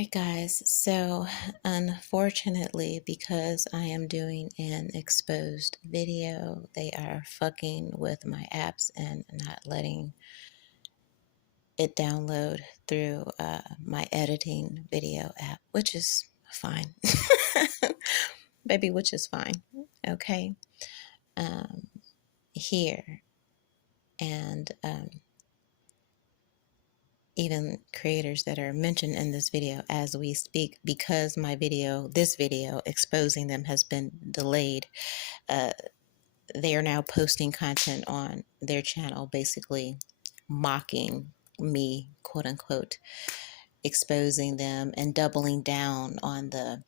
Alright guys, so unfortunately, because I am doing an exposed video, they are fucking with my apps and not letting it download through my editing video app, which is fine. Baby, which is fine. Okay. Here and even creators that are mentioned in this video as we speak, because this video exposing them has been delayed. They are now posting content on their channel, basically mocking me, quote unquote, exposing them and doubling down on the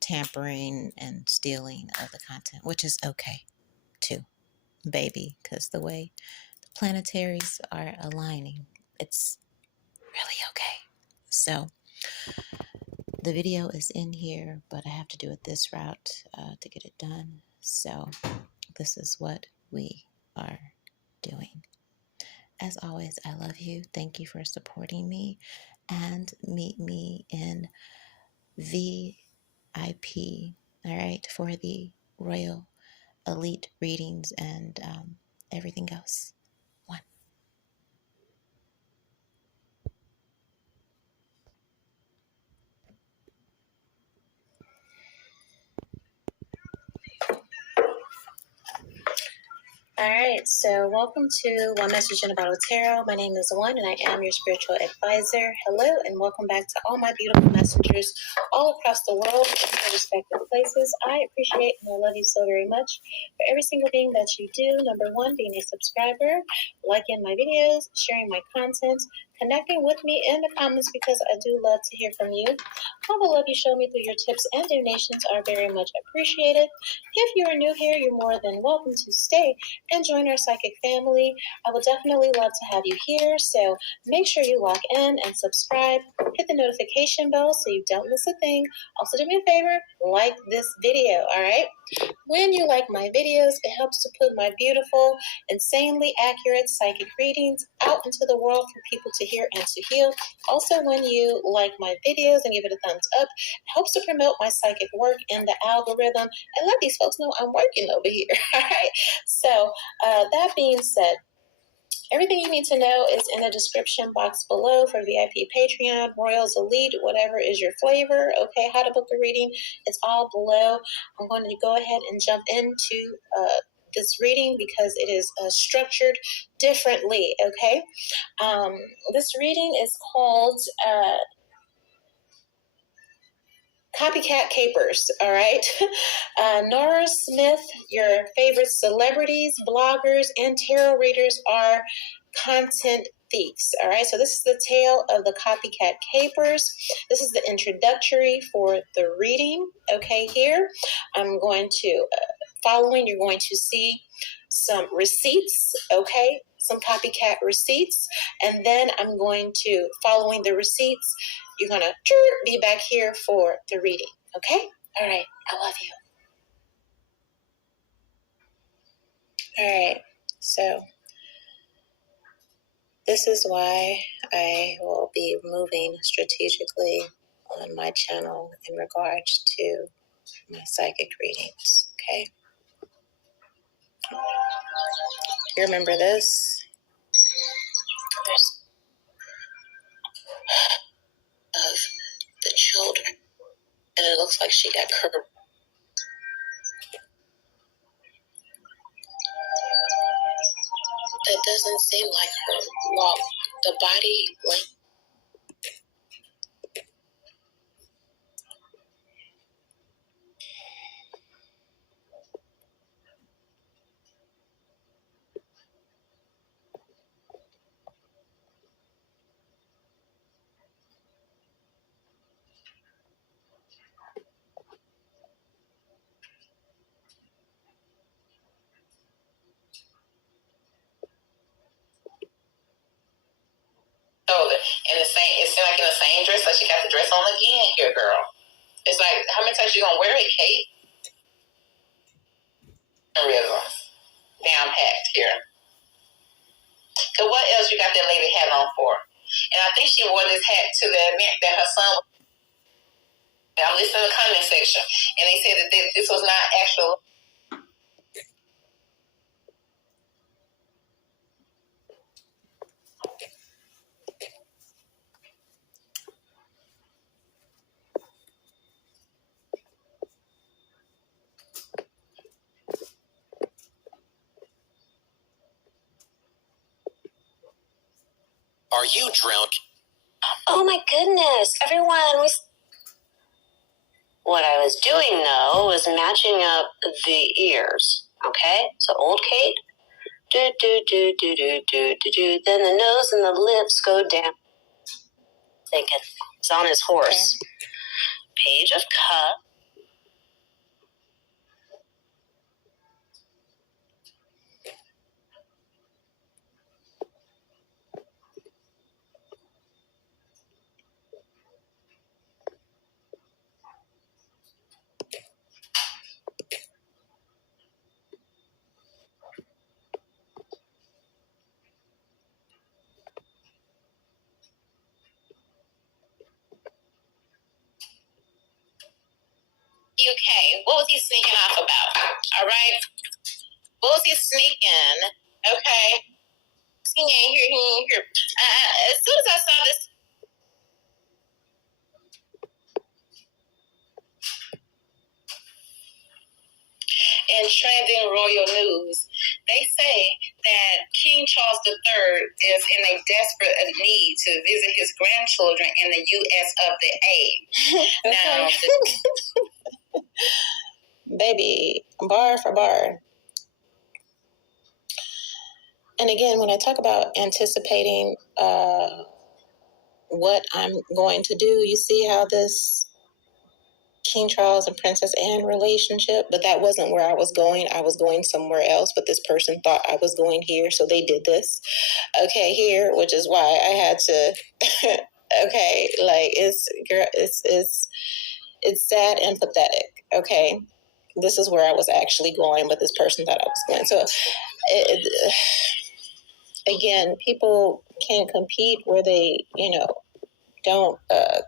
tampering and stealing of the content, which is okay too, baby, because the way the planetaries are aligning, it's really okay. So the video is in here, but I have to do it this route to get it done. So this is what we are doing. As always, I love you. Thank you for supporting me, and meet me in VIP, all right, for the Royal Elite readings and everything else. One. Alright, so welcome to One Message in a Bottle Tarot. My name is One and I am your spiritual advisor. Hello and welcome back to all my beautiful messengers all across the world in their respective places. I appreciate and I love you so very much for every single thing that you do. Number one, being a subscriber, liking my videos, sharing my content, connecting with me in the comments because I do love to hear from you. All the love you show me through your tips and donations are very much appreciated. If you are new here, you're more than welcome to stay and join our psychic family. I would definitely love to have you here, so make sure you lock in and subscribe. Hit the notification bell so you don't miss a thing. Also do me a favor, like this video, all right? When you like my videos, it helps to put my beautiful, insanely accurate psychic readings out into the world for people to hear and to heal. Also, when you like my videos and give it a thumbs up, it helps to promote my psychic work in the algorithm and let these folks know I'm working over here, all right? So, that being said, everything you need to know is in the description box below for VIP Patreon, Royals Elite, whatever is your flavor. Okay, how to book a reading, it's all below. I'm going to go ahead and jump into this reading because it is structured differently, okay? This reading is called Copycat Capers, all right? Nara Smith, your favorite celebrities, bloggers, and tarot readers are content thieves, all right? So this is the tale of the Copycat Capers. This is the introductory for the reading, okay, here. I'm going to, following, you're going to see some receipts, okay? Some copycat receipts. And then I'm going to, following the receipts, you're going to be back here for the reading, okay? All right, I love you. All right, so this is why I will be moving strategically on my channel in regards to my psychic readings, okay? You remember this? Of the children, and it looks like she got curved. That doesn't seem like her walk. The body length. In the same, it seemed like in the same dress, like she got the dress on again here, girl. It's like, how many times you gonna wear it, Kate? Rhythms. Down packed here. So what else you got that lady hat on for? And I think she wore this hat to the event that her son was listen to the comment section. And they said that this was not actual. Are you drunk? Oh my goodness, everyone. What I was doing, though, was matching up the ears. Okay? So old Kate. Do, do, do, do, do, do, do, do. Then the nose and the lips go down. Thinking. He's on his horse. Okay. Page of Cups. Okay, what was he sneaking off about? All right, what was he sneaking? Okay, he ain't here. He ain't here. As soon as I saw this, in trending royal news, they say that King Charles III is in a desperate need to visit his grandchildren in the U.S. of the A. Now, baby, bar for bar. And again, when I talk about anticipating what I'm going to do, you see how this King Charles and Princess Anne relationship, but that wasn't where I was going. I was going somewhere else, but this person thought I was going here, so they did this. Okay, here, which is why I had to. Okay, like it's sad and pathetic. Okay, this is where I was actually going, but this person thought I was going. So, again, people can't compete where they, don't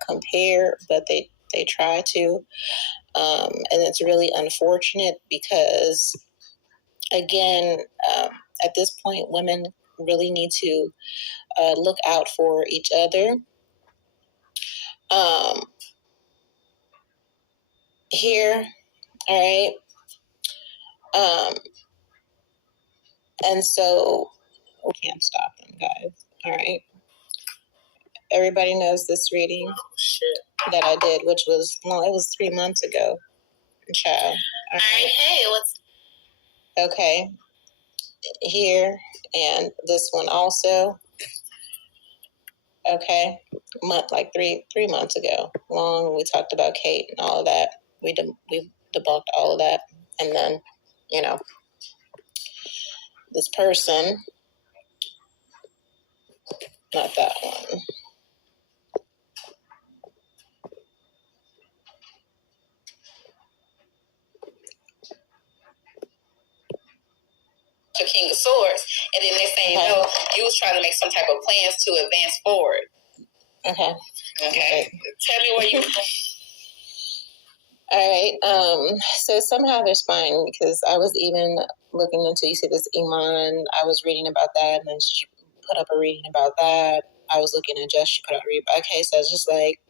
compare, but they try to. And it's really unfortunate because, again, at this point, women really need to look out for each other. Here, all right. And so we can't stop them, guys. All right. Everybody knows this reading that I did, which was, no, it was 3 months ago. Child. All right. Hey, what's okay? Here and this one also. Okay, like three months ago. We talked about Kate and all of that. We debunked all of that, and then, this person, not that one. The King of Swords, and then they're saying, okay, no, you was trying to make some type of plans to advance forward. Okay. Tell me where you. All right. So somehow they're fine because I was even looking into, you see this Iman, I was reading about that, and then she put up a reading about that. I was looking at Jess, she put up a reading. Okay, so it's just like,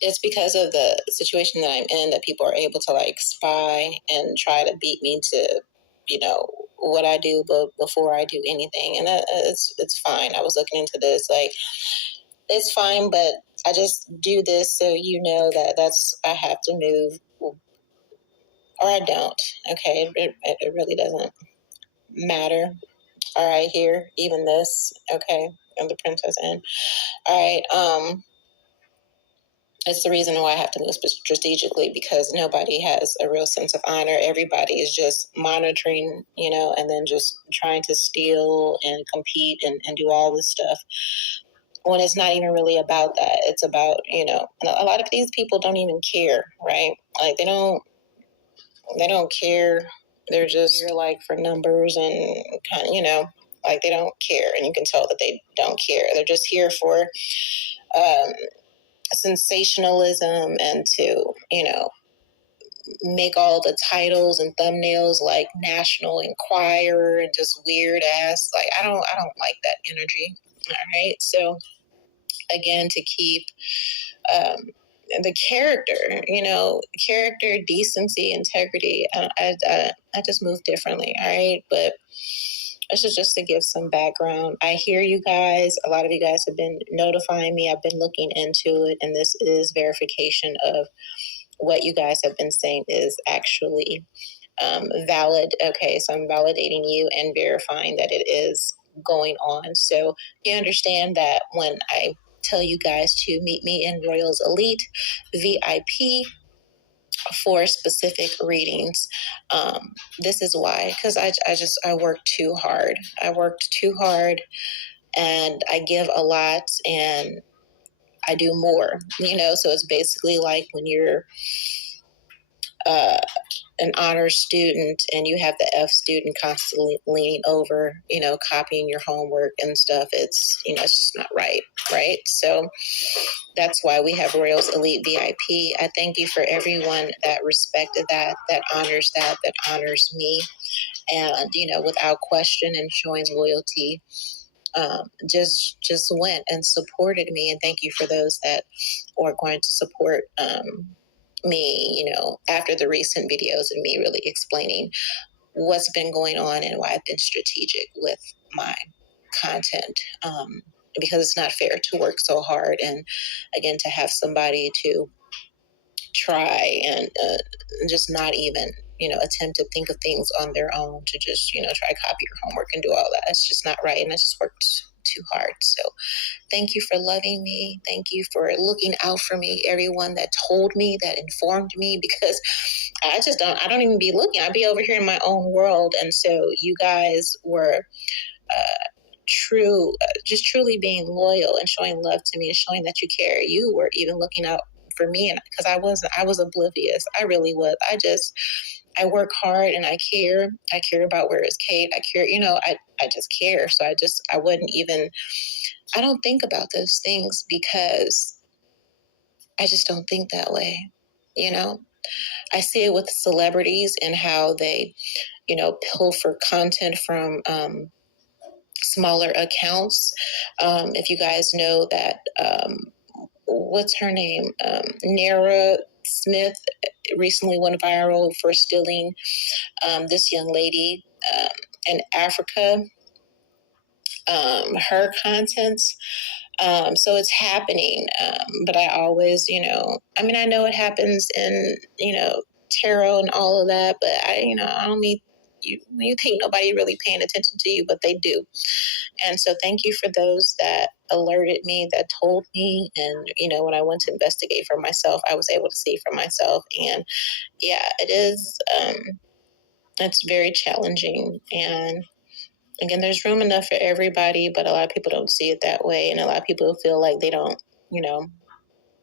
it's because of the situation that I'm in that people are able to like spy and try to beat me to, what I do, but before I do anything. And it's fine. I was looking into this, like, it's fine, but I just do this so I have to move, or I don't. Okay, it really doesn't matter. All right, here, even this. Okay, I'm the Princess Anne. All right, it's the reason why I have to move strategically, because nobody has a real sense of honor. Everybody is just monitoring, and then just trying to steal and compete and do all this stuff, when it's not even really about that. It's about, and a lot of these people don't even care, right? Like, they don't care. They're just here, like, for numbers and, like, they don't care. And you can tell that they don't care. They're just here for sensationalism and to, make all the titles and thumbnails like National Enquirer and just weird ass. Like, I don't like that energy. All right. So again, to keep the character, decency, integrity. I just move differently. All right. But this is just to give some background. I hear you guys. A lot of you guys have been notifying me. I've been looking into it, and this is verification of what you guys have been saying is actually valid. Okay, so I'm validating you and verifying that it is going on. So you understand that when I tell you guys to meet me in Royals Elite VIP for specific readings, this is why, because I worked too hard. I worked too hard, and I give a lot, and I do more. So it's basically like when you're an honors student and you have the F student constantly leaning over, copying your homework and stuff. It's just not right. So that's why we have Royals Elite VIP. I thank you for everyone that respected that honors that honors me, and without question and showing loyalty, just went and supported me. And thank you for those that are going to support me, after the recent videos and me really explaining what's been going on and why I've been strategic with my content, because it's not fair to work so hard and again to have somebody to try and just not even attempt to think of things on their own, to just try to copy your homework and do all that. It's just not right, and I just worked too hard. So thank you for loving me. Thank you for looking out for me. Everyone that told me, that informed me, because I don't even be looking. I'd be over here in my own world. And so you guys were just truly being loyal and showing love to me and showing that you care. You were even looking out for me, and because I was oblivious. I really was. I work hard and I care. I care about where it's Kate. I care, I just care. So I don't think about those things because I just don't think that way. I see it with celebrities and how they, pilfer content from smaller accounts. If you guys know that, what's her name? Nara Smith recently went viral for stealing this young lady in Africa, her contents. So it's happening. But I always, I know it happens in, tarot and all of that, but I don't need you think nobody really paying attention to you, but they do. And so thank you for those that alerted me, that told me. And, when I went to investigate for myself, I was able to see for myself. And yeah, it is, it's very challenging. And again, there's room enough for everybody, but a lot of people don't see it that way. And a lot of people feel like they don't,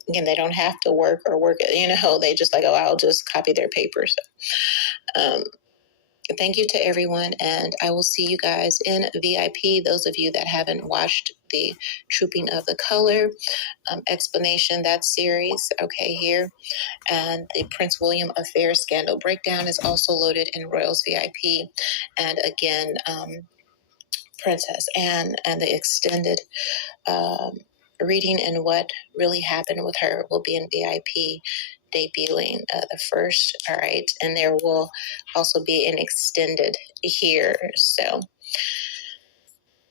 again, they don't have to work, they just like, oh, I'll just copy their papers. Thank you to everyone, and I will see you guys in VIP. Those of you that haven't watched the Trooping of the Color explanation, that series, okay, here. And the Prince William Affair Scandal Breakdown is also loaded in Royals VIP. And again, Princess Anne and the extended reading and what really happened with her will be in VIP, debuting the first. All right, and there will also be an extended here. So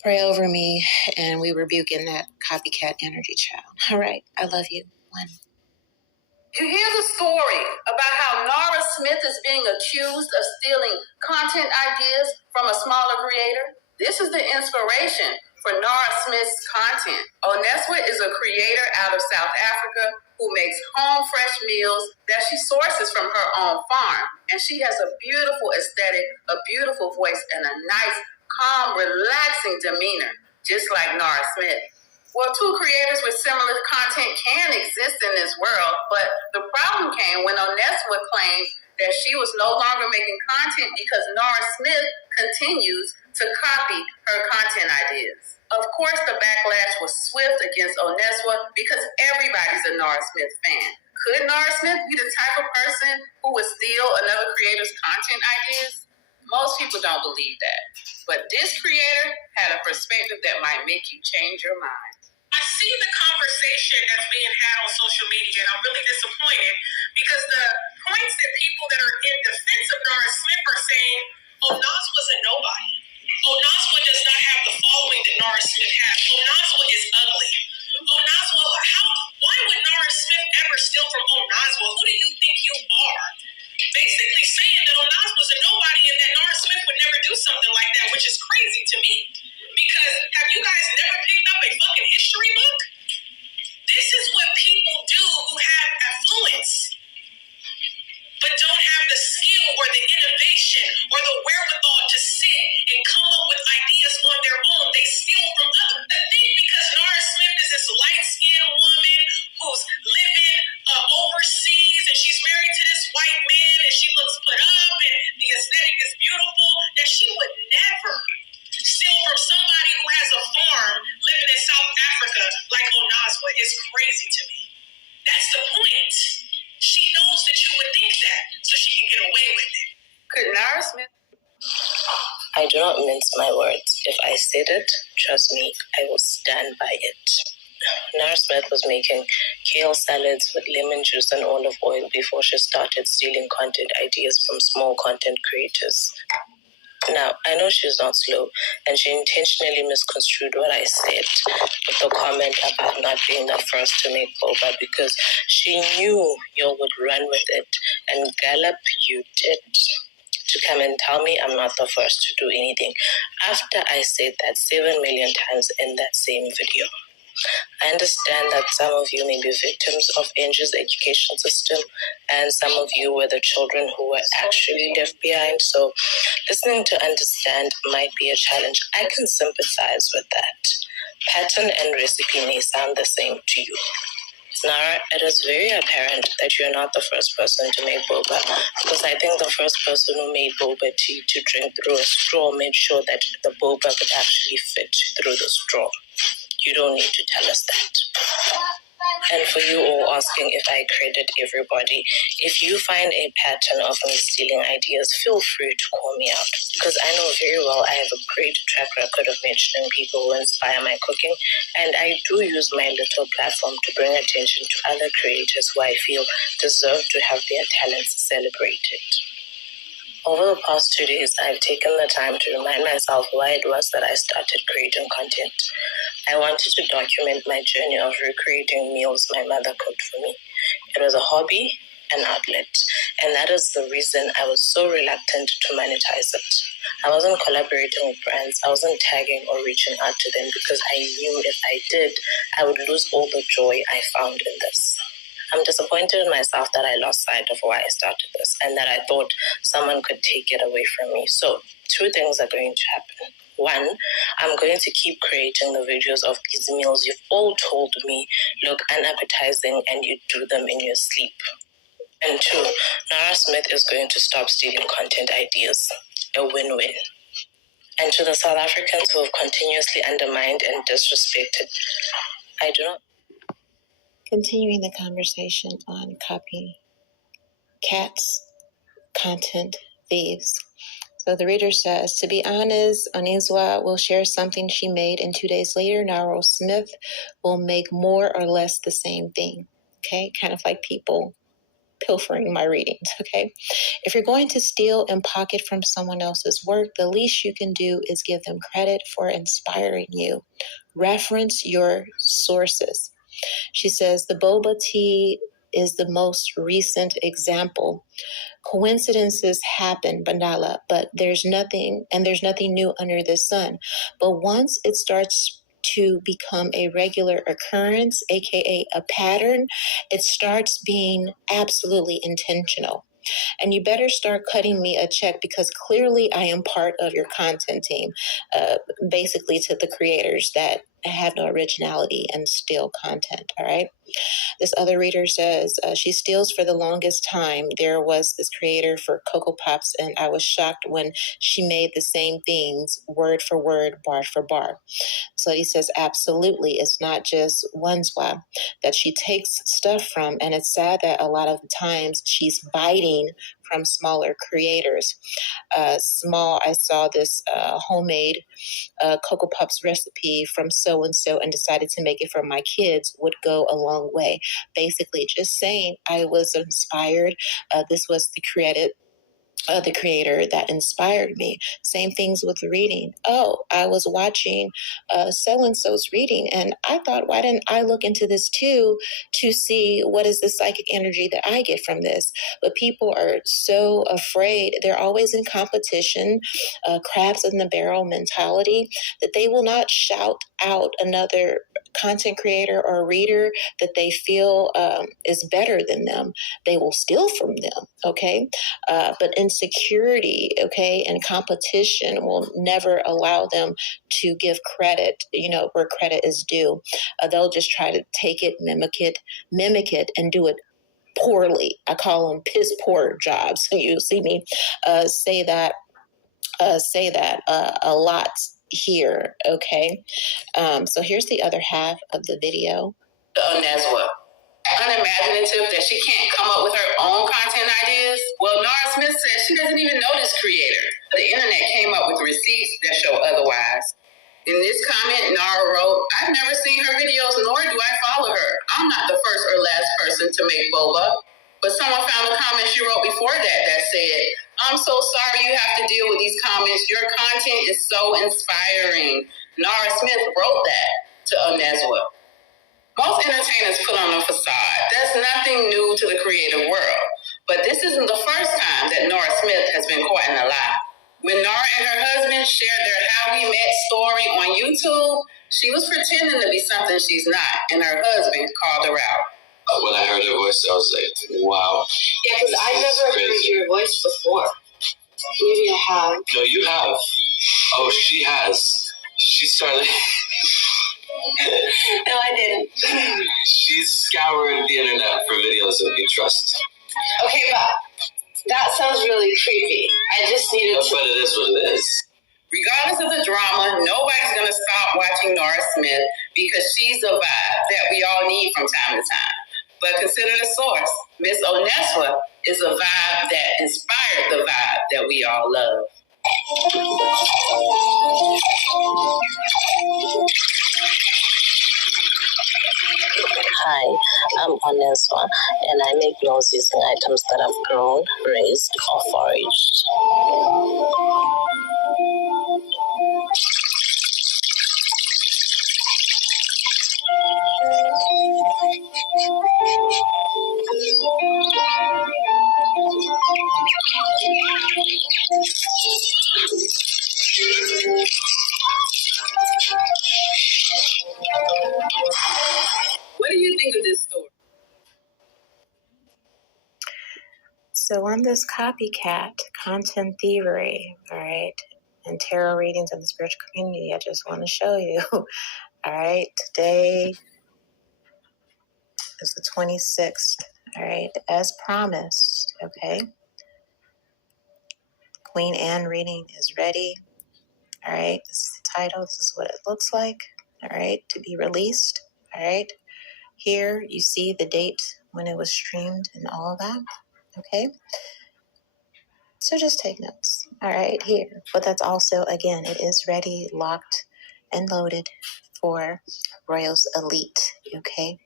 pray over me, and we rebuke in that copycat energy, child. All right, I love you. One. You hear the story about how Nara Smith is being accused of stealing content ideas from a smaller creator? This is the inspiration for Nara Smith's content. O.N.E is a creator out of South Africa who makes home fresh meals that she sources from her own farm. And she has a beautiful aesthetic, a beautiful voice, and a nice, calm, relaxing demeanor, just like Nara Smith. Well, two creators with similar content can exist in this world, but the problem problem came when O.N.E claimed that she was no longer making content because Nara Smith continues to copy her content ideas. Of course, the backlash was swift against O.N.E because everybody's a Nara Smith fan. Could Nara Smith be the type of person who would steal another creator's content ideas? Most people don't believe that. But this creator had a perspective that might make you change your mind. I see the conversation that's being had on social media, and I'm really disappointed because the points that people that are in defense of Nara Smith are saying, O.N.E was a nobody. O.N.E does not have the following that Nara Smith has. O.N.E is ugly. Why would Nara Smith ever steal from O.N.E? Who do you think you are? Basically saying that O.N.E was a nobody and that Nara Smith would never do something like that, which is crazy to me. Because have you guys never picked up a fucking history book? This is what people do who have affluence, but don't have the skill or the innovation or the wherewithal to sit and come up with ideas on their own. They steal from others. I think because Nara Smith is this light-skinned woman who's living overseas and she's married to this white man and she looks put up and the aesthetic is beautiful, that she would never steal from somebody who has a farm living in South Africa like O.N.E is crazy to me. That's the point. She knows that you would think that, so she can get away with it. Could Nara Smith? I do not mince my words. If I said it, trust me, I will stand by it. Nara Smith was making kale salads with lemon juice and olive oil before she started stealing content ideas from small content creators. Now, I know she's not slow, and she intentionally misconstrued what I said with the comment about not being the first to make boba because she knew you would run with it, and gallop you did. To come and tell me I'm not the first to do anything after I said that 7 million times in that same video. I understand that some of you may be victims of Angie's education system, and some of you were the children who were actually left behind. So listening to understand might be a challenge. I can sympathize with that. Pattern and recipe may sound the same to you. Nara, it is very apparent that you're not the first person to make boba, because I think the first person who made boba tea to drink through a straw made sure that the boba could actually fit through the straw. You don't need to tell us that. And for you all asking if I credit everybody, if you find a pattern of me stealing ideas, feel free to call me out. Because I know very well I have a great track record of mentioning people who inspire my cooking, and I do use my little platform to bring attention to other creators who I feel deserve to have their talents celebrated. Over the past 2 days, I've taken the time to remind myself why it was that I started creating content. I wanted to document my journey of recreating meals my mother cooked for me. It was a hobby, an outlet, and that is the reason I was so reluctant to monetize it. I wasn't collaborating with brands, I wasn't tagging or reaching out to them because I knew if I did, I would lose all the joy I found in this. I'm disappointed in myself that I lost sight of why I started this and that I thought someone could take it away from me. So 2 things are going to happen. 1, I'm going to keep creating the videos of these meals you've all told me look unappetizing and you do them in your sleep. And 2, Nara Smith is going to stop stealing content ideas. A win-win. And to the South Africans who have continuously undermined and disrespected, I do not. Continuing the conversation on Copycat's content thieves. So the reader says, to be honest, Onizwa will share something she made, and 2 days later, Nara Smith will make more or less the same thing. Okay, kind of like people pilfering my readings. Okay, if you're going to steal and pocket from someone else's work, the least you can do is give them credit for inspiring you. Reference your sources. She says the boba tea is the most recent example. Coincidences happen, Bandala, but there's nothing new under the sun. But once it starts to become a regular occurrence, aka a pattern, it starts being absolutely intentional. And you better start cutting me a check because clearly I am part of your content team, basically to the creators that have no originality and steal content, all right? This other reader says, she steals for the longest time. There was this creator for Cocoa Pops, and I was shocked when she made the same things word for word, bar for bar. So he says, absolutely. It's not just one swap that she takes stuff from. And it's sad that a lot of the times she's biting from smaller creators. I saw this homemade Cocoa Puffs recipe from so and so and decided to make it for my kids would go a long way. Basically, just saying I was inspired. This was the creator that inspired me. Same things with reading. Oh, I was watching so-and-so's reading, and I thought, why didn't I look into this too to see what is the psychic energy that I get from this? But people are so afraid. They're always in competition, crabs in the barrel mentality, that they will not shout out another content creator or reader that they feel is better than them. They will steal from them, okay? But insecurity, okay, and competition will never allow them to give credit, where credit is due. They'll just try to take it, mimic it, and do it poorly. I call them piss poor jobs. You see me say that a lot here, okay? So here's the other half of the video. Neswa. Unimaginative that she can't come up with her own content ideas? Well, Nara Smith says she doesn't even know this creator. The internet came up with receipts that show otherwise. In this comment, Nara wrote, I've never seen her videos, nor do I follow her. I'm not the first or last person to make boba. But someone found a comment she wrote before that said, I'm so sorry you have to deal with these comments. Your content is so inspiring. Nara Smith wrote that to Neswa. Most entertainers put on a facade. That's nothing new to the creative world. But this isn't the first time that Nora Smith has been caught in a lie. When Nara and her husband shared their How We Met story on YouTube, she was pretending to be something she's not, and her husband called her out. When I heard her voice, I was like, wow. Yeah, because I never heard your voice before. Maybe I have. No, you have. Oh, she has. She started... No, I didn't. She's scoured the internet for videos of you trust. Okay, but that sounds really creepy. I just needed to... But it is what it is. Regardless of the drama, nobody's going to stop watching Nora Smith because she's a vibe that we all need from time to time. But consider the source. Miss Oneswa is a vibe that inspired the vibe that we all love. Hi, I'm O.N.E, and I make laws using items that I've grown, raised, or foraged. What do you think of this story? So on this Copycat, content thievery, all right, and tarot readings of the spiritual community, I just want to show you, all right, today is the 26th, all right, as promised, okay, Queen Anne reading is ready, all right, this is the title, this is what it looks like, all right, to be released, all right, here you see the date when it was streamed and all of that, okay. So just take notes, all right, here. But that's also, again, it is ready, locked, and loaded for Royals Elite, okay?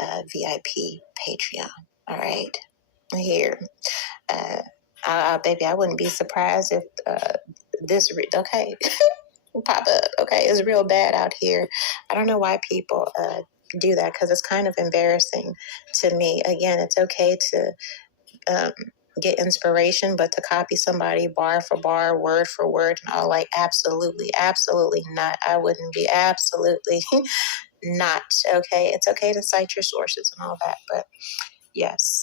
VIP Patreon, all right? Here. Baby, I wouldn't be surprised if okay, pop up, okay? It's real bad out here. I don't know why people do that because it's kind of embarrassing to me. Again, it's okay to get inspiration, but to copy somebody bar for bar, word for word, and all, like, absolutely not. I wouldn't be, absolutely not. Okay, it's okay to cite your sources and all that, but yes.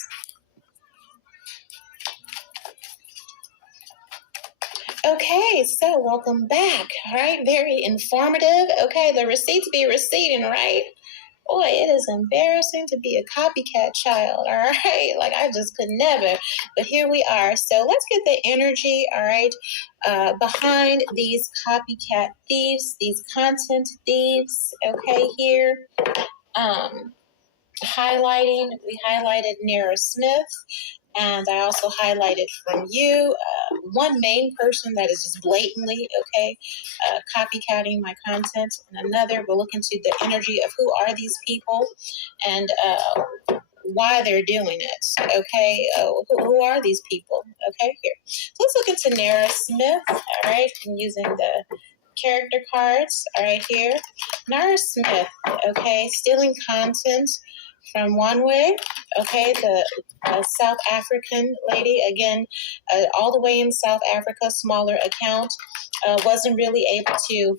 Okay, so welcome back. All right, very informative. Okay, the receipts be receipting, right? Boy, it is embarrassing to be a copycat child, all right? Like, I just could never, but here we are. So let's get the energy, all right, behind these copycat thieves, these content thieves, okay, here. We highlighted Nara Smith, and I also highlighted from you one main person that is just blatantly, okay, copycatting my content, and another, we'll look into the energy of who are these people and why they're doing it, okay? Who are these people, okay? Here. So let's look into Nara Smith, all right? I'm using the character cards, all right, here. Nara Smith, okay, stealing content from O.N.E, okay, the South African lady, again, all the way in South Africa, smaller account, wasn't really able to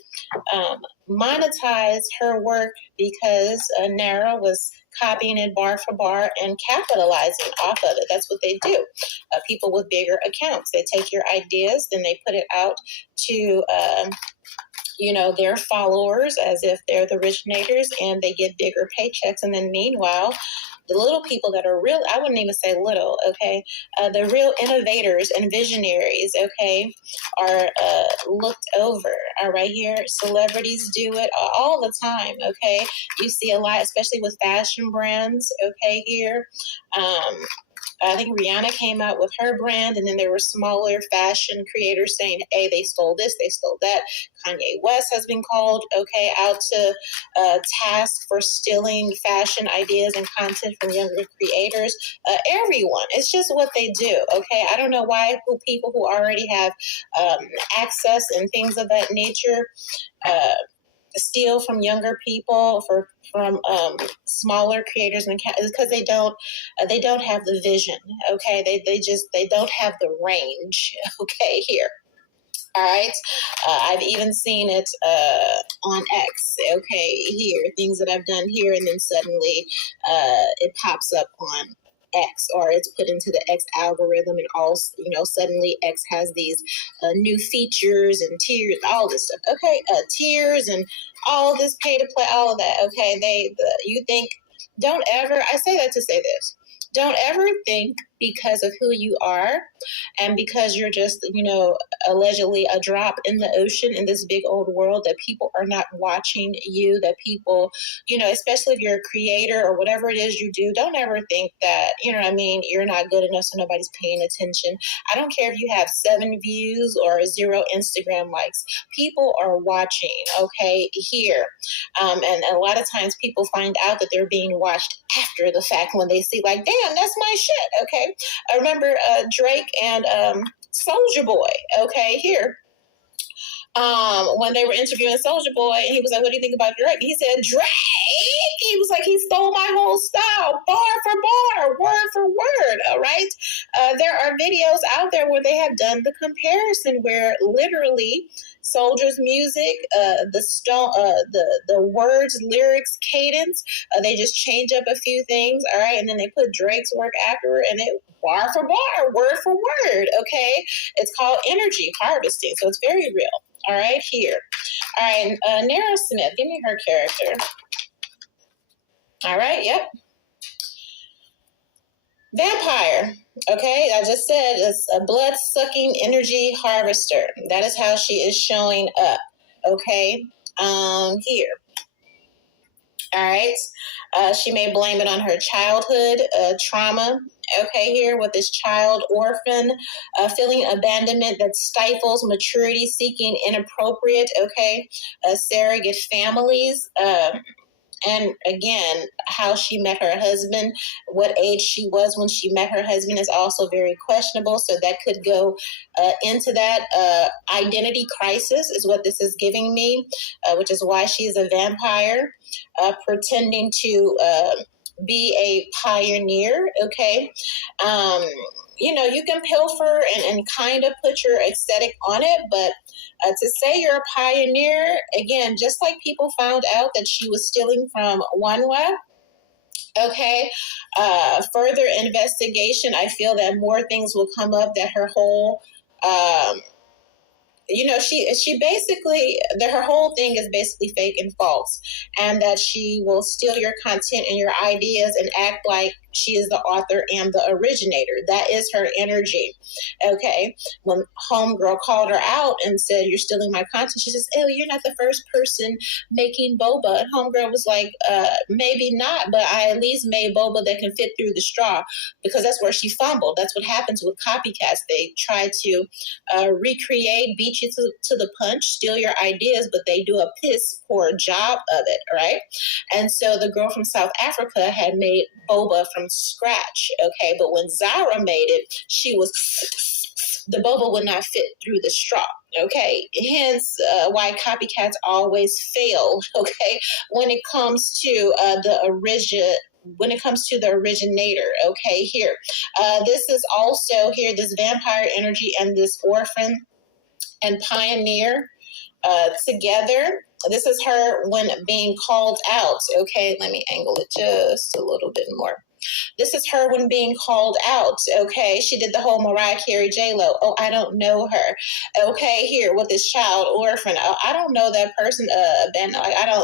monetize her work because Nara was copying it bar for bar and capitalizing off of it. That's what they do. People with bigger accounts, they take your ideas, then they put it out to their followers as if they're the originators, and they get bigger paychecks. And then meanwhile, the little people that are real, I wouldn't even say little, okay, the real innovators and visionaries, okay, are looked over. All right, here, celebrities do it all the time, okay. You see a lot, especially with fashion brands, okay, here. I think Rihanna came out with her brand, and then there were smaller fashion creators saying, hey, they stole this, they stole that. Kanye West has been called, okay, out to task for stealing fashion ideas and content from younger creators. Everyone, it's just what they do, okay? I don't know why people who already have access and things of that nature steal from younger people from smaller creators, and because they don't have the vision, okay. They don't have the range, okay, here. All right. I've even seen it on X, okay, here, things that I've done here, and then suddenly it pops up on X, or it's put into the X algorithm, and all, suddenly X has these new features and tiers, all this stuff, okay, tiers and all this pay to play, all of that, okay. You think, don't ever, I say that to say this, don't ever think because of who you are and because you're just, allegedly a drop in the ocean in this big old world, that people are not watching you, that people, especially if you're a creator or whatever it is you do, don't ever think that, you're not good enough so nobody's paying attention. I don't care if you have 7 views or 0 Instagram likes. People are watching, okay, here. And a lot of times people find out that they're being watched after the fact when they see, like, damn, that's my shit, okay? I remember Drake and Soulja Boy, okay, here. When they were interviewing Soulja Boy, and he was like, what do you think about Drake? He said, Drake? He was like, he stole my whole style, bar for bar, word for word, all right? There are videos out there where they have done the comparison where literally Soulja's music, the words, lyrics, cadence, they just change up a few things, all right? And then they put Drake's work afterward, and it bar for bar, word for word, okay? It's called energy harvesting, so it's very real. All right, here. All right, Nara Smith, give me her character. All right, yep. Vampire, okay? I just said it's a blood-sucking energy harvester. That is how she is showing up, okay? Here. All right. She may blame it on her childhood trauma. Okay, here with this child orphan, feeling abandonment that stifles maturity, seeking inappropriate, okay, surrogate families. And again, how she met her husband, what age she was when she met her husband is also very questionable. So that could go into that. Identity crisis is what this is giving me, which is why she is a vampire, pretending to be a pioneer, okay? You can pilfer and kind of put your aesthetic on it, but to say you're a pioneer, again, just like people found out that she was stealing from O.N.E, okay, further investigation, I feel that more things will come up, that her whole she basically, her whole thing is basically fake and false, and that she will steal your content and your ideas and act like she is the author and the originator. That is her energy. Okay. When homegirl called her out and said, "You're stealing my content," she says, "Oh, you're not the first person making boba." And homegirl was like, maybe not, but I at least made boba that can fit through the straw, because that's where she fumbled. That's what happens with copycats. They try to recreate, beat you to the punch, steal your ideas, but they do a piss poor job of it, right? And so the girl from South Africa had made boba from scratch, okay? But when Zara made it, the boba would not fit through the straw, okay? Hence why copycats always fail, okay? When it comes to the originator, okay? Here, this is also here, this vampire energy and this orphan and pioneer together. This is her when being called out, okay? Let me angle it just a little bit more. This is her when being called out, okay? She did the whole Mariah Carey J-Lo. Oh, I don't know her. Okay, here with this child orphan. Oh, I don't know that person. Ben,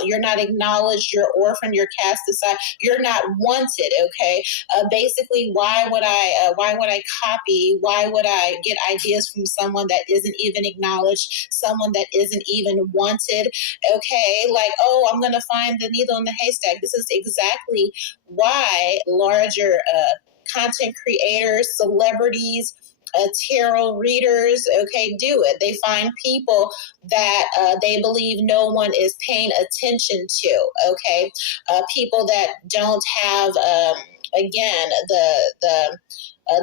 you're not acknowledged. You're orphan. You're cast aside. You're not wanted. Okay. Basically, why would I copy? Why would I get ideas from someone that isn't even acknowledged? Someone that isn't even wanted? Okay, like, oh, I'm gonna find the needle in the haystack. This is exactly why larger content creators, celebrities, tarot readers, okay, do it. They find people that they believe no one is paying attention to, okay? People that don't have, again,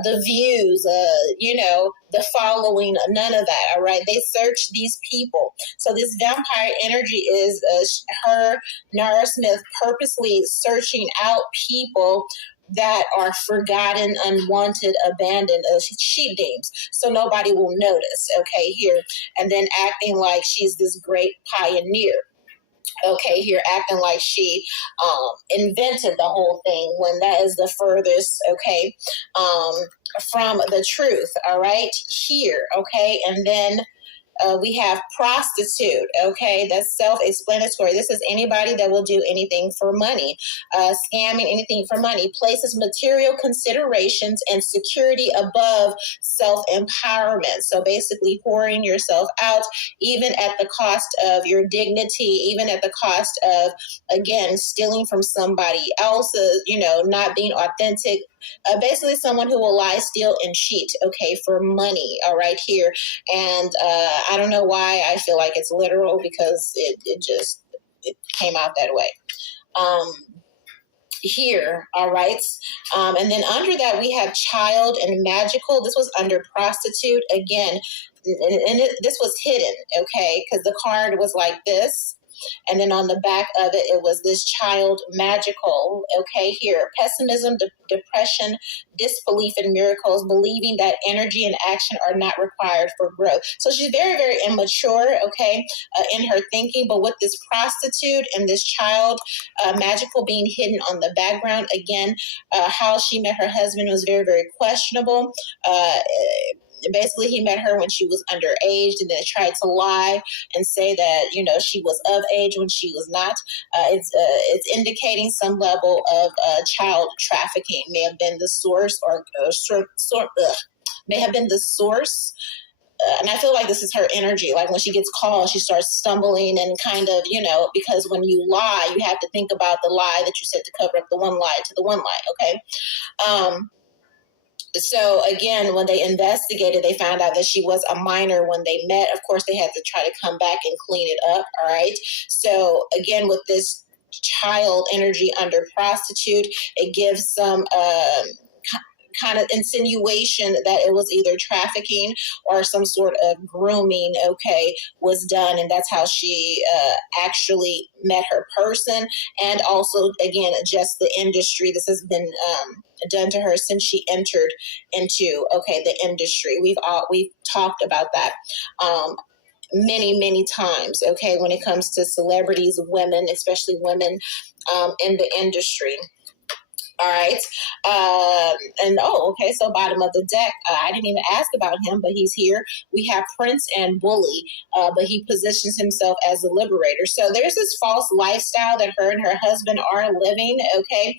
the views, the following, none of that, all right? They search these people. So this vampire energy is her, Nara Smith, purposely searching out people that are forgotten, unwanted, abandoned, sheep names, so nobody will notice, okay, here, and then acting like she's this great pioneer. Okay, here acting like she invented the whole thing when that is the furthest, okay, from the truth, all right, here, okay, and then we have prostitute, okay? That's self-explanatory. This is anybody that will do anything for money, scamming anything for money, places material considerations and security above self-empowerment. So basically whoring yourself out, even at the cost of your dignity, even at the cost of, again, stealing from somebody else's, not being authentic. Basically someone who will lie, steal, and cheat, okay, for money, all right, here. And I don't know why I feel like it's literal, because it came out that way. Here, all right. And then under that, we have child and magical. This was under prostitute. Again, and this was hidden, okay, because the card was like this. And then on the back of it, it was this child magical. Okay, here, pessimism, depression, disbelief in miracles, believing that energy and action are not required for growth. So she's very, very immature, okay, in her thinking. But with this prostitute and this child magical being hidden on the background, again, how she met her husband was very, very questionable. Basically, he met her when she was underage, and then tried to lie and say that she was of age when she was not. It's indicating some level of child trafficking may have been the source, may have been the source. And I feel like this is her energy. Like when she gets called, she starts stumbling and kind of, because when you lie, you have to think about the lie that you said to cover up the one lie to the one lie. Okay. So again, when they investigated, they found out that she was a minor when they met. Of course, they had to try to come back and clean it up. All right. So again, with this child energy under prostitute, it gives some kind of insinuation that it was either trafficking or some sort of grooming, okay, was done. And that's how she actually met her person. And also, again, just the industry. This has been done to her since she entered into, okay, the industry. We've talked about that many times, okay, when it comes to celebrities, women, especially women in the industry. All right. Okay. So bottom of the deck, I didn't even ask about him, but he's here. We have Prince and Bully, but he positions himself as a liberator. So there's this false lifestyle that her and her husband are living. Okay.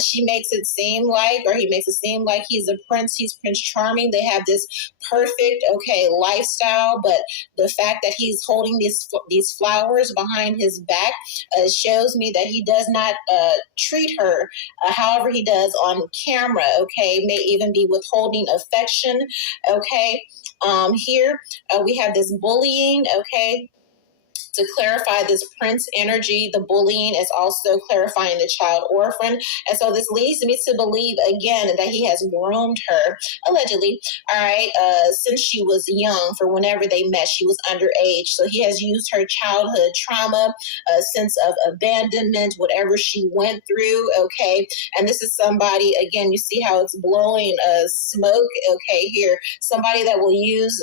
She makes it seem like, or he makes it seem like he's a prince. He's Prince Charming. They have this perfect, okay, lifestyle, but the fact that he's holding these flowers behind his back shows me that he does not treat her however he does on camera, okay, may even be withholding affection, okay. Here we have this bullying, okay. To clarify this prince energy, the bullying is also clarifying the child orphan. And so this leads me to believe again that he has groomed her, allegedly, all right, since she was young. For whenever they met, she was underage. So he has used her childhood trauma, sense of abandonment, whatever she went through, okay. And this is somebody, again, you see how it's blowing smoke, okay, here. Somebody that will use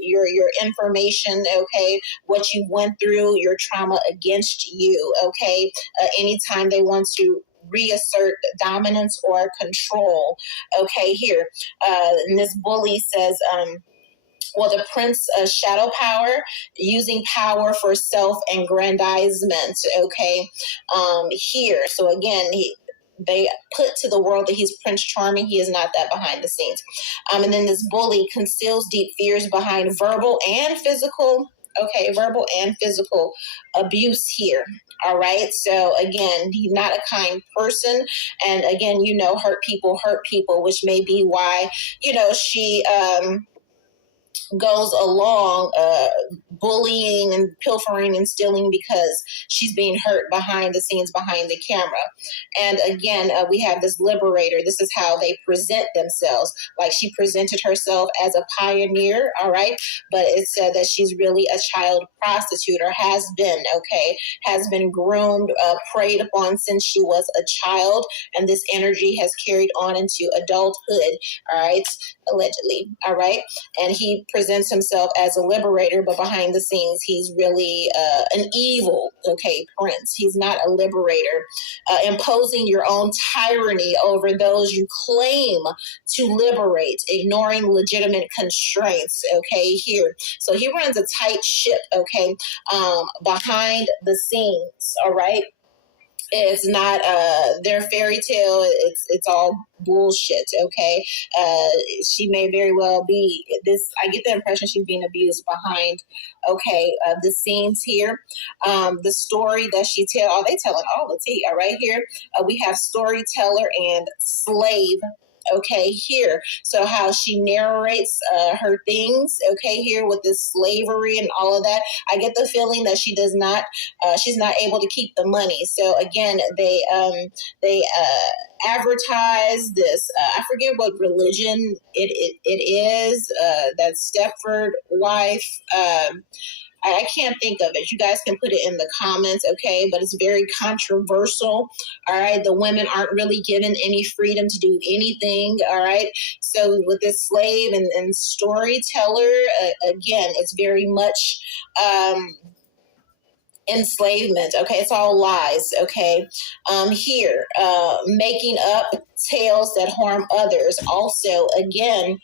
your information, okay, what you went through, your trauma against you, okay? Anytime they want to reassert dominance or control, okay? Here, and this bully says, the prince shadow power, using power for self-aggrandizement, okay? Here, so again, they put to the world that he's Prince Charming. He is not that behind the scenes. And then this bully conceals deep fears behind verbal and physical abuse here. All right. So again, he's not a kind person. And again, hurt people, which may be why, she goes along bullying and pilfering and stealing, because she's being hurt behind the scenes, behind the camera. And again, we have this liberator. This is how they present themselves. Like, she presented herself as a pioneer, all right? But it said that she's really a child prostitute, or has been groomed, preyed upon since she was a child. And this energy has carried on into adulthood, all right? Allegedly, all right? And he presents himself as a liberator, but behind the scenes, he's really an evil, prince. He's not a liberator. Imposing your own tyranny over those you claim to liberate, ignoring legitimate constraints, here. So he runs a tight ship, behind the scenes, all right? It's not their fairy tale. It's all bullshit. Okay, she may very well be this. I get the impression she's being abused behind. The scenes here, the story that she tell. Are they telling all the tea? All right, here we have storyteller and slave. Here. So how she narrates her things, here, with this slavery and all of that. I get the feeling that she's not able to keep the money. So again, they advertise this. I forget what religion it is. That Stepford wife. I can't think of it. You guys can put it in the comments, okay? But it's very controversial, all right? The women aren't really given any freedom to do anything, all right? So with this slave and storyteller, again, it's very much enslavement, it's all lies, here, making up tales that harm others. Also, again,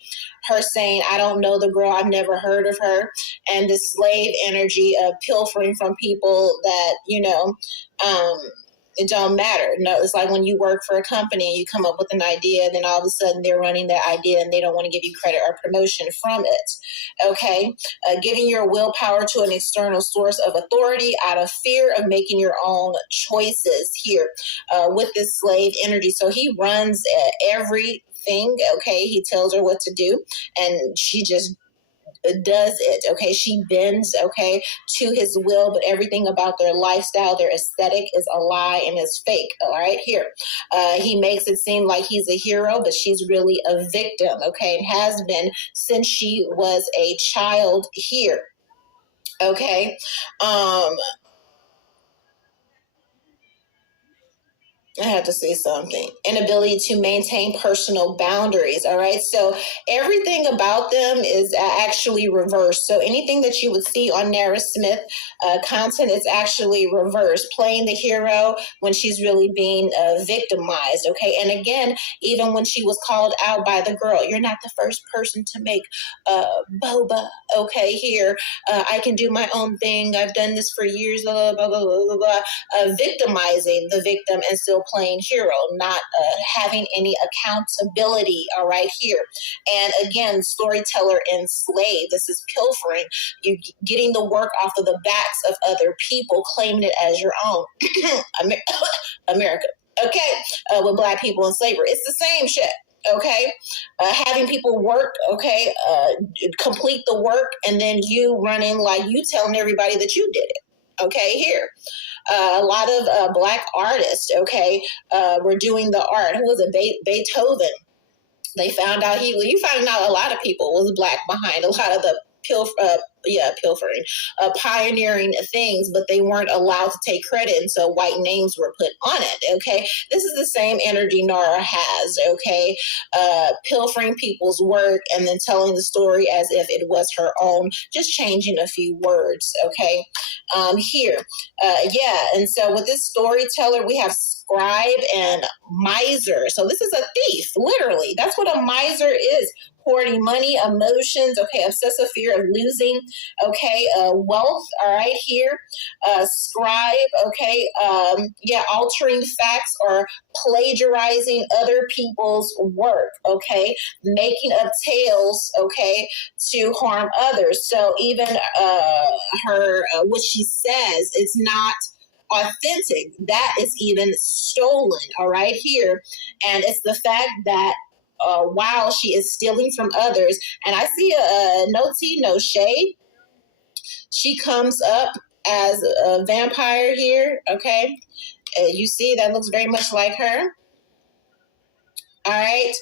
her saying, I don't know the girl, I've never heard of her, and the slave energy of pilfering from people that, it don't matter. No, it's like when you work for a company and you come up with an idea, then all of a sudden they're running that idea and they don't want to give you credit or promotion from it. Giving your willpower to an external source of authority out of fear of making your own choices here with this slave energy. So he runs everything. He tells her what to do, and she just does it. She bends to his will, but everything about their lifestyle, their aesthetic, is a lie and is fake. All right, here he makes it seem like he's a hero, but she's really a victim, and has been since she was a child here. I have to say something. Inability to maintain personal boundaries. All right. So everything about them is actually reversed. So anything that you would see on Nara Smith content is actually reversed, playing the hero when she's really being victimized. Okay. And again, even when she was called out by the girl, you're not the first person to make boba. Okay. Here, I can do my own thing. I've done this for years. Blah, blah, blah, blah, blah, blah. Victimizing the victim and still playing hero, not having any accountability. All right, here. And again, storyteller and slave. This is pilfering. You getting the work off of the backs of other people, claiming it as your own. America. Okay, with Black people in slavery, it's the same shit. Okay, having people work, okay, complete the work, and then you running like you telling everybody that you did it. Okay, here. A lot of Black artists, okay, were doing the art. Who was it? Beethoven. They found out you found out a lot of people was Black behind a lot of the pilfering, pioneering things, but they weren't allowed to take credit, and so white names were put on it. Okay, this is the same energy Nara has. Okay, pilfering people's work and then telling the story as if it was her own, just changing a few words. Okay, here, and so with this storyteller, we have scribe and miser. So this is a thief, literally. That's what a miser is. Hoarding money, emotions, okay, obsessive fear of losing, okay, wealth, all right, here, scribe, okay, altering facts or plagiarizing other people's work, okay, making up tales, okay, to harm others. So even what she says, it's not authentic. That is even stolen, all right, here. And it's the fact that while she is stealing from others, and I see a no tea, no shade. She comes up as a vampire here, okay? You see, that looks very much like her. All right.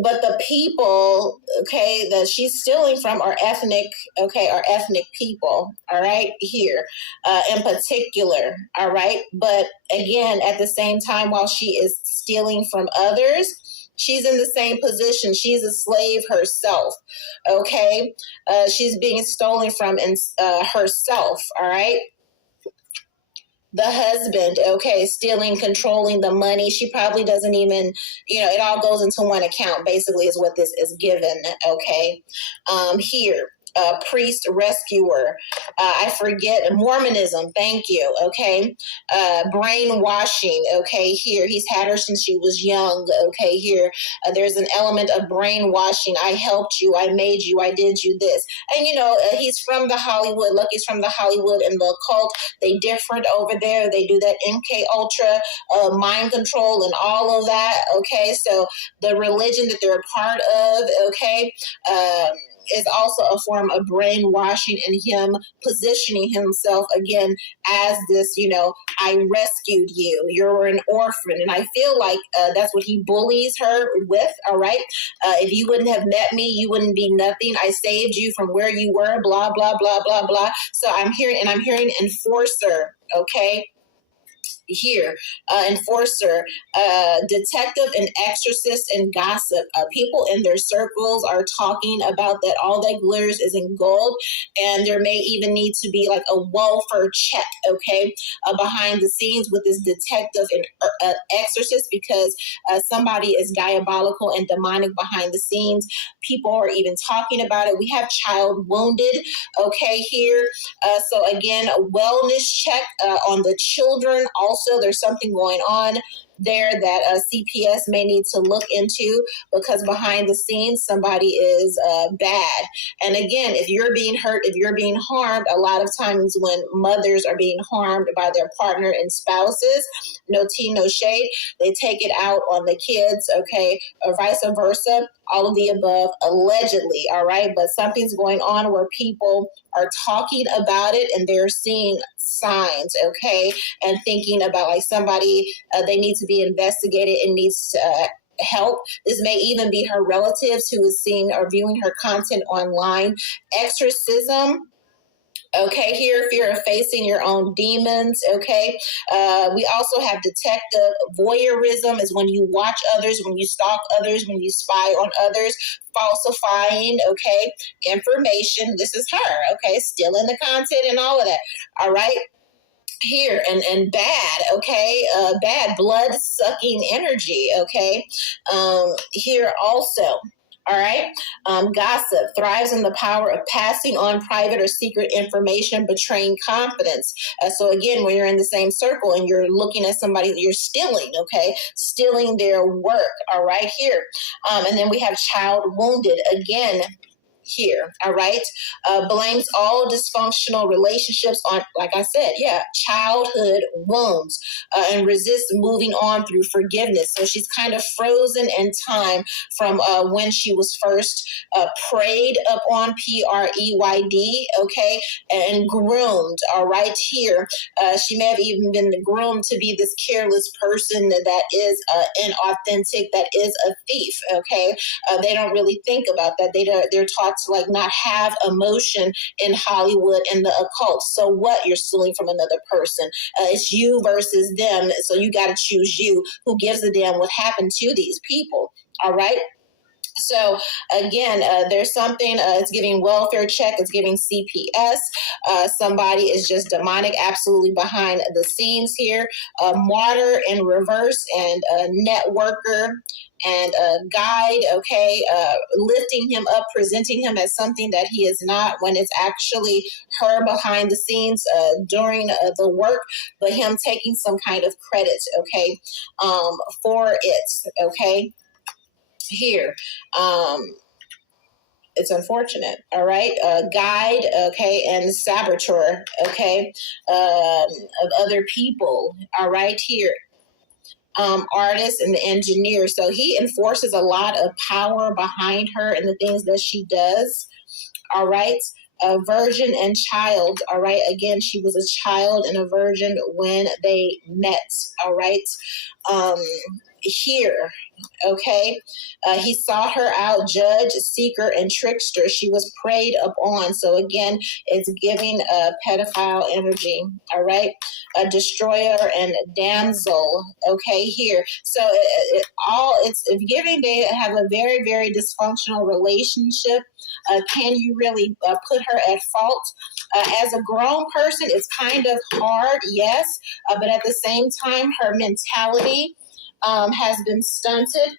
But the people, okay, that she's stealing from are ethnic people, all right, here in particular, all right? But again, at the same time, while she is stealing from others, she's in the same position. She's a slave herself, okay? She's being stolen from herself, all right? The husband, okay, stealing, controlling the money. She probably doesn't even, it all goes into one account, basically, is what this is given, okay? Here, priest, rescuer, I forget, Mormonism, thank you, okay? Brainwashing, okay, here. He's had her since she was young, okay, here. There's an element of brainwashing. I helped you, I made you, I did you this. And, he's from the Hollywood. Lucky's from the Hollywood and the occult. They different over there. They do that MK Ultra, mind control and all of that, okay? So the religion that they're a part of, okay, is also a form of brainwashing and him positioning himself again as this, I rescued you. You're an orphan. And I feel like that's what he bullies her with, all right? If you wouldn't have met me, you wouldn't be nothing. I saved you from where you were, blah, blah, blah, blah, blah. So I'm hearing enforcer, okay? Here, enforcer, detective and exorcist and gossip. People in their circles are talking about that all that glitters is in gold, and there may even need to be like a welfare check, okay, behind the scenes with this detective and exorcist, because somebody is diabolical and demonic behind the scenes. People are even talking about it. We have child wounded, okay, here. So again, a wellness check on the children. Also, there's something going on there that CPS may need to look into, because behind the scenes, somebody is bad. And again, if you're being hurt, if you're being harmed, a lot of times when mothers are being harmed by their partner and spouses, no tea, no shade, they take it out on the kids, okay, or vice versa. All of the above, allegedly, all right? But something's going on where people are talking about it and they're seeing signs, okay? And thinking about like somebody, they need to be investigated and needs help. This may even be her relatives who is seeing or viewing her content online. Exorcism, Okay, here, fear of facing your own demons. Okay, we also have detective voyeurism, is when you watch others, when you stalk others, when you spy on others. Falsifying, okay, information. This is her. Okay, stealing the content and all of that. All right. Here and bad, okay, bad blood sucking energy, okay. Here also, all right. Gossip thrives in the power of passing on private or secret information, betraying confidence. So again, when you're in the same circle and you're looking at somebody that you're stealing, okay, stealing their work, all right, here. And then we have child wounded again. Here, all right, blames all dysfunctional relationships on, like I said, childhood wounds, and resists moving on through forgiveness. So she's kind of frozen in time from when she was first preyed upon, PREYD, okay, and groomed, all right, here. She may have even been groomed to be this careless person that is inauthentic, that is a thief, okay. They don't really think about that. They're taught to like not have emotion in Hollywood and the occult. So what? You're stealing from another person. It's you versus them. So you got to choose you. Who gives a damn what happened to these people? All right. So again, there's something, it's giving welfare check, it's giving CPS. Somebody is just demonic, absolutely behind the scenes here. Martyr in reverse, and a networker and a guide, okay, lifting him up, presenting him as something that he is not, when it's actually her behind the scenes during the work, but him taking some kind of credit, okay, for it, okay. Here, it's unfortunate, all right. Guide, okay, and saboteur, okay, of other people, all right. Here, artist and the engineer. So he enforces a lot of power behind her and the things that she does, all right. A virgin and child, all right. Again, she was a child and a virgin when they met, all right. Here, okay, he sought her out, judge, seeker, and trickster. She was preyed upon. So again, it's giving pedophile energy, all right. A destroyer and damsel, okay, here. So it's giving, they have a very, very dysfunctional relationship. Can you really put her at fault? As a grown person, it's kind of hard, yes, but at the same time, her mentality has been stunted.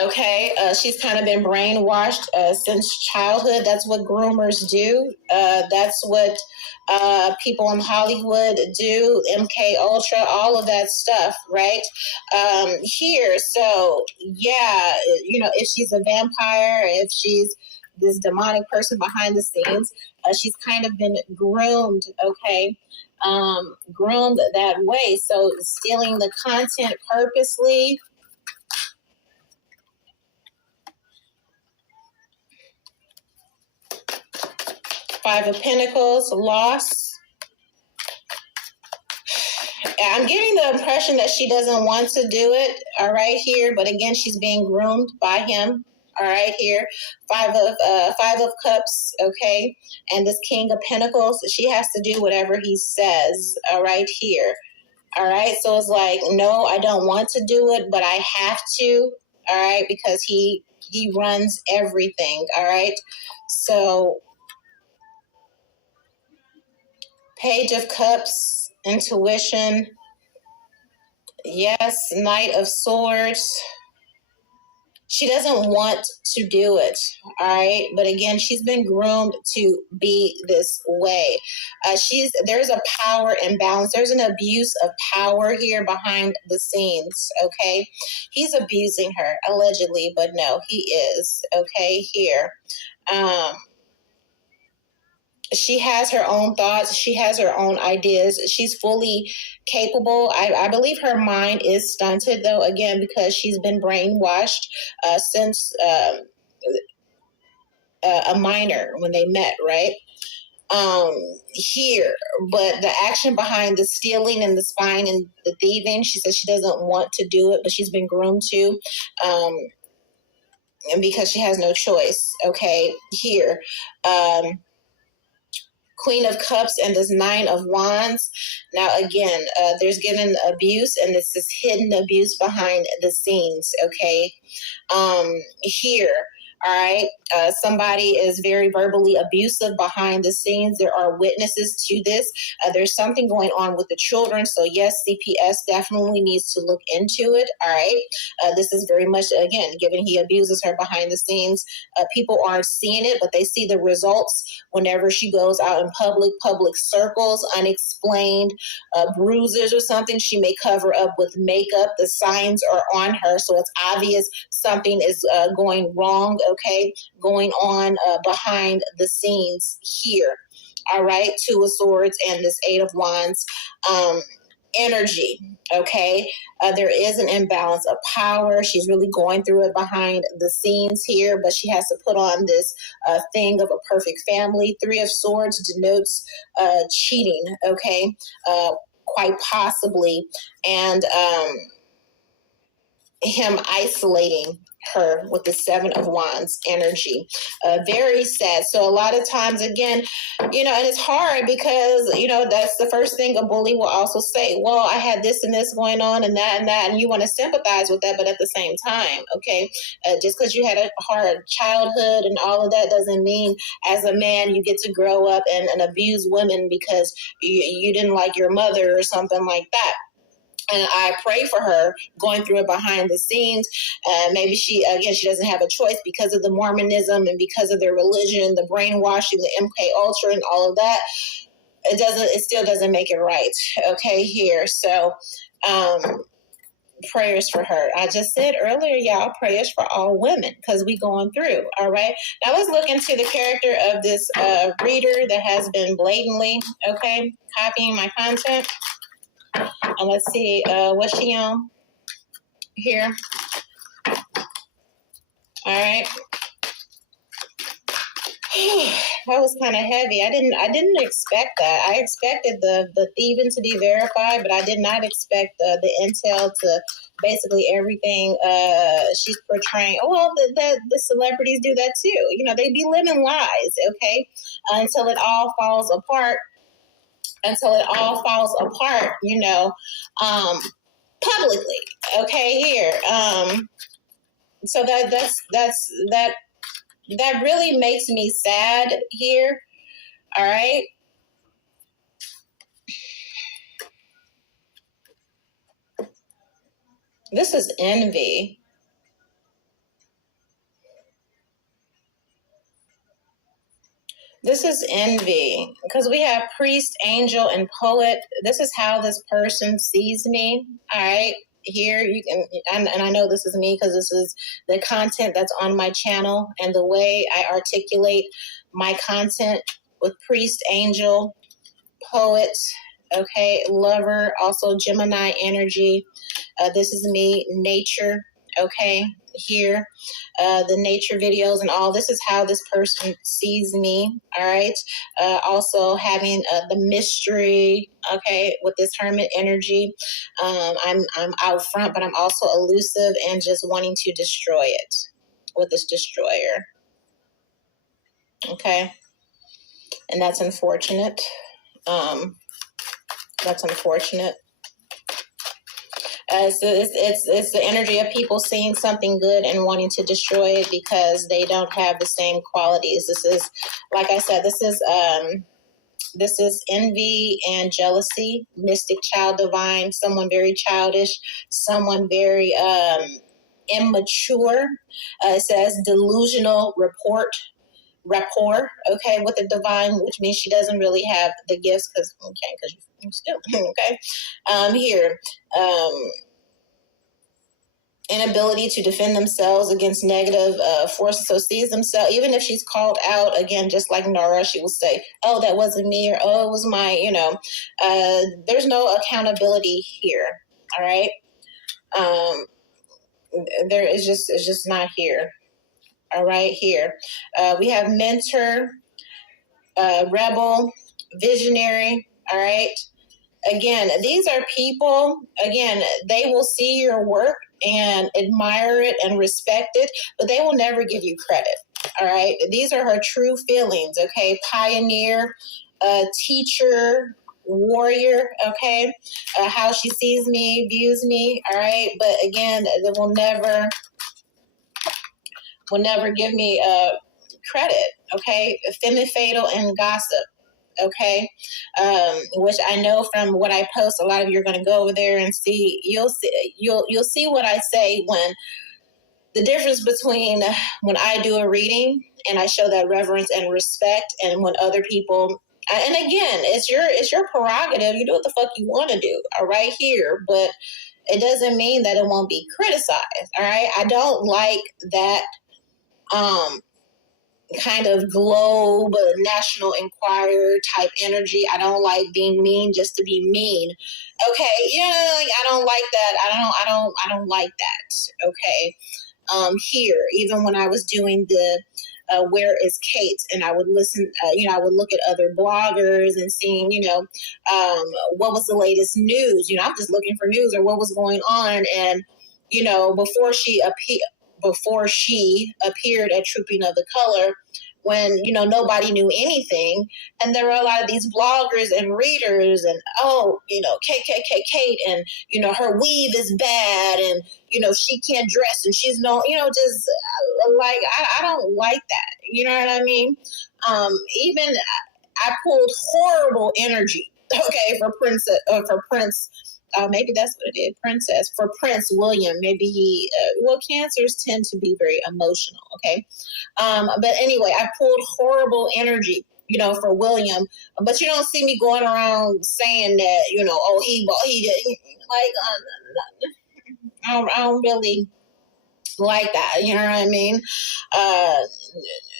Okay, she's kind of been brainwashed since childhood. That's what groomers do. That's what people in Hollywood do, MK Ultra, all of that stuff, right? Here, so yeah, if she's a vampire, if she's this demonic person behind the scenes, she's kind of been groomed, okay? Groomed that way. So stealing the content purposely. Five of Pentacles, loss. I'm getting the impression that she doesn't want to do it, all right, here. But again, she's being groomed by him, all right, here. Five of Cups, okay. And this King of Pentacles, she has to do whatever he says, all right, here. All right, so it's like, no, I don't want to do it, but I have to, all right, because he runs everything, all right. So Page of Cups, intuition. Yes, Knight of Swords. She doesn't want to do it, all right? But again, she's been groomed to be this way. There's a power imbalance. There's an abuse of power here behind the scenes, okay? He's abusing her, allegedly, but no, he is, okay, here. She has her own thoughts. She has her own ideas. She's fully capable. I believe her mind is stunted, though, again, because she's been brainwashed since a minor when they met, right? Here, but the action behind the stealing and the spying and the thieving, she says she doesn't want to do it, but she's been groomed to, and because she has no choice, okay? Here, Queen of Cups and this Nine of Wands. Now, again, there's given abuse, and this is hidden abuse behind the scenes, okay? Here, all right, somebody is very verbally abusive behind the scenes. There are witnesses to this. There's something going on with the children. So yes, CPS definitely needs to look into it. All right. This is very much, again, given he abuses her behind the scenes. People aren't seeing it, but they see the results whenever she goes out in public circles, unexplained bruises or something. She may cover up with makeup. The signs are on her. So it's obvious something is going wrong, okay, going on behind the scenes here. All right, Two of Swords and this Eight of Wands energy, okay? There is an imbalance of power. She's really going through it behind the scenes here, but she has to put on this thing of a perfect family. Three of Swords denotes cheating, okay, quite possibly, and him isolating her with the Seven of Wands energy. Very sad. So a lot of times, again, you know, and it's hard because, you know, that's the first thing a bully will also say. Well, I had this and this going on and that, and you want to sympathize with that, but at the same time, okay, just because you had a hard childhood and all of that doesn't mean as a man you get to grow up and abuse women because you didn't like your mother or something like that. And I pray for her going through it behind the scenes. Maybe she doesn't have a choice because of the Mormonism and because of their religion, the brainwashing, the MK Ultra and all of that. It still doesn't make it right. Okay, here. So, prayers for her. I just said earlier, y'all, prayers for all women because we going through. All right. Now let's look into the character of this reader that has been blatantly, okay, copying my content. And let's see, what's she on here? All right. That was kind of heavy. I didn't expect that. I expected the thieving to be verified, but I did not expect the intel to basically everything she's portraying. Oh, well, the celebrities do that too. You know, they be living lies, okay, until it all falls apart. You know, publicly. Okay, here. So that really makes me sad here. All right. This is envy. This is envy because we have priest, angel, and poet. This is how this person sees me. All right. Here you can, and I know this is me because this is the content that's on my channel and the way I articulate my content with priest, angel, poet, okay, lover, also Gemini energy. This is me, nature, okay, here, the nature videos and all. This is how this person sees me, all right. Also having the mystery, okay, with this hermit energy. I'm out front, but I'm also elusive and just wanting to destroy it with this destroyer, okay. And that's unfortunate. That's unfortunate. So it's the energy of people seeing something good and wanting to destroy it because they don't have the same qualities. This is, like I said, this is envy and jealousy, mystic, child, divine, someone very childish, someone very immature. It says delusional rapport, okay, with the divine, which means she doesn't really have the gifts because you're still okay. Here, inability to defend themselves against negative forces. So sees themselves, even if she's called out again, just like Nara, she will say, "Oh, that wasn't me," or "Oh, it was my," you know. There's no accountability here. All right, there is it's just not here. All right, here we have mentor, rebel, visionary. All right. Again, these are people, again, they will see your work and admire it and respect it, but they will never give you credit. All right. These are her true feelings. Okay. Pioneer, teacher, warrior, okay? How she sees me, views me, all right? But again, it will never give me credit, okay? Femme fatal and gossip, okay? Which I know from what I post, a lot of you are going to go over there and see. You'll see what I say when the difference between when I do a reading and I show that reverence and respect, and when other people. And again, it's your prerogative. You do what the fuck you want to do, all right, here. But it doesn't mean that it won't be criticized, all right? I don't like that kind of Globe, National Enquirer type energy. I don't like being mean just to be mean. Okay, I don't like that. I don't like that. Okay. Here, even when I was doing the Where is Kate, and I would listen, I would look at other bloggers and seeing, what was the latest news. I'm just looking for news or what was going on. And, before she appeared at Trooping of the Color, when, nobody knew anything. And there were a lot of these bloggers and readers and, Kate, and, her weave is bad, and, she can't dress, and she's just like, I don't like that. You know what I mean? Even I pulled horrible energy, okay, for Prince. Maybe that's what it is, Princess, for Prince William. Maybe cancers tend to be very emotional, okay? But anyway, I pulled horrible energy, for William. But you don't see me going around saying that, he did. Like, I don't really like that. You know what I mean?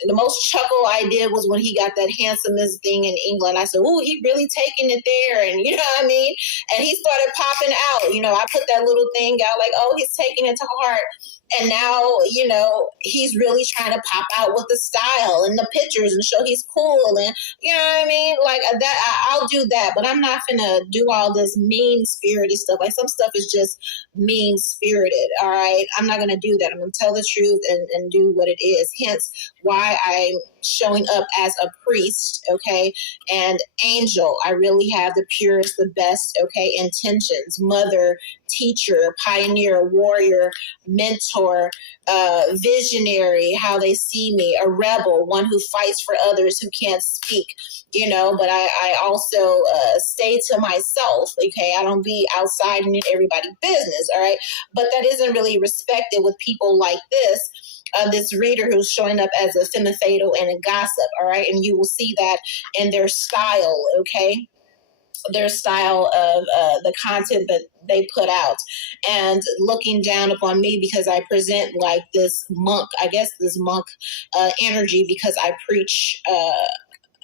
The most chuckle I did was when he got that handsomest thing in England. I said, "Ooh, he really taking it there," and you know what I mean. And he started popping out. I put that little thing out, like, "Oh, he's taking it to heart." And now, he's really trying to pop out with the style and the pictures and show he's cool. And, you know what I mean? Like that, I'll do that. But I'm not going to do all this mean-spirited stuff. Like, some stuff is just mean-spirited, all right? I'm not going to do that. I'm going to tell the truth and do what it is. Hence why I'm showing up as a priest, okay, and angel. I really have the purest, the best, okay, intentions. Mother, teacher, pioneer, warrior, mentor, visionary, how they see me, a rebel, one who fights for others who can't speak, but I also stay to myself, okay? I don't be outside and in everybody's business, all right? But that isn't really respected with people like this reader who's showing up as a femme fatal and a gossip, all right? And you will see that in their style, okay? Their style of the content that they put out, and looking down upon me because I present like this monk energy, because I preach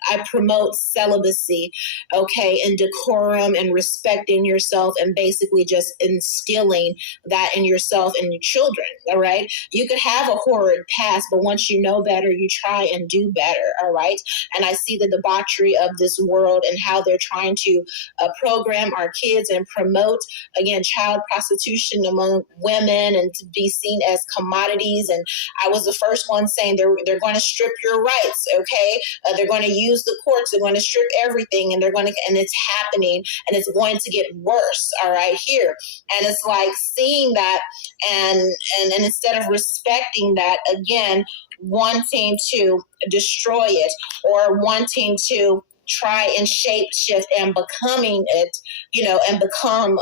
I promote celibacy, okay, and decorum and respecting yourself, and basically just instilling that in yourself and your children, all right? You could have a horrid past, but once you know better, you try and do better, all right? And I see the debauchery of this world and how they're trying to program our kids and promote, again, child prostitution among women, and to be seen as commodities. And I was the first one saying they're going to strip your rights, okay? They're going to use the courts, they're going to strip everything, and and it's happening, and it's going to get worse, all right, here. And it's like seeing that, and instead of respecting that, again, wanting to destroy it, or wanting to try and shape shift and becoming it, and become,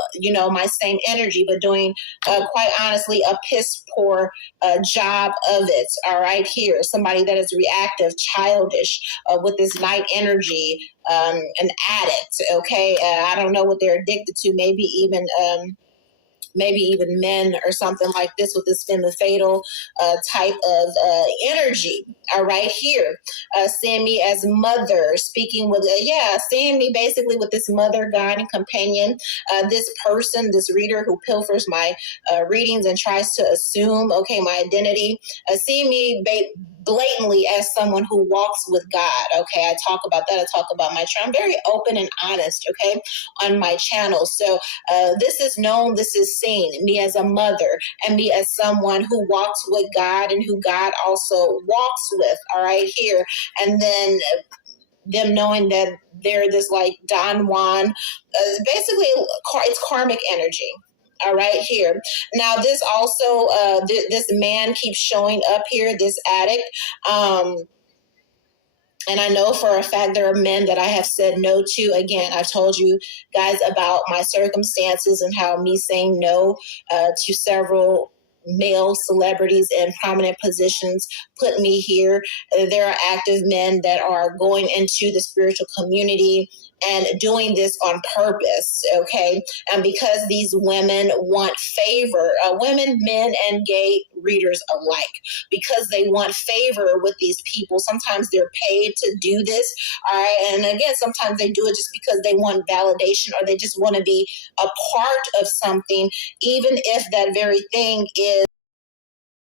my same energy, but doing, quite honestly, a piss poor job of it. All right, here, somebody that is reactive, childish, with this night energy, an addict. Okay, I don't know what they're addicted to. Maybe even men or something like this, with this femme fatal type of energy. All right, here, seeing me as mother, speaking with, seeing me basically with this mother, guide, and companion. This person, this reader who pilfers my readings and tries to assume, okay, my identity. Seeing me blatantly as someone who walks with God. Okay, I talk about that. I talk about my channel. I'm very open and honest, okay, on my channel. So this is known, this is seen, me as a mother, and me as someone who walks with God and who God also walks with, all right, here. And then them knowing that they're this like Don Juan. Basically, it's karmic energy. All right, here. Now, this also, this man keeps showing up here, this addict. And I know for a fact there are men that I have said no to. Again, I've told you guys about my circumstances and how me saying no to several male celebrities in prominent positions put me here. There are active men that are going into the spiritual community and doing this on purpose, okay? And because these women want favor, women, men, and gay readers alike, because they want favor with these people. Sometimes they're paid to do this, all right? And again, sometimes they do it just because they want validation or they just want to be a part of something, even if that very thing is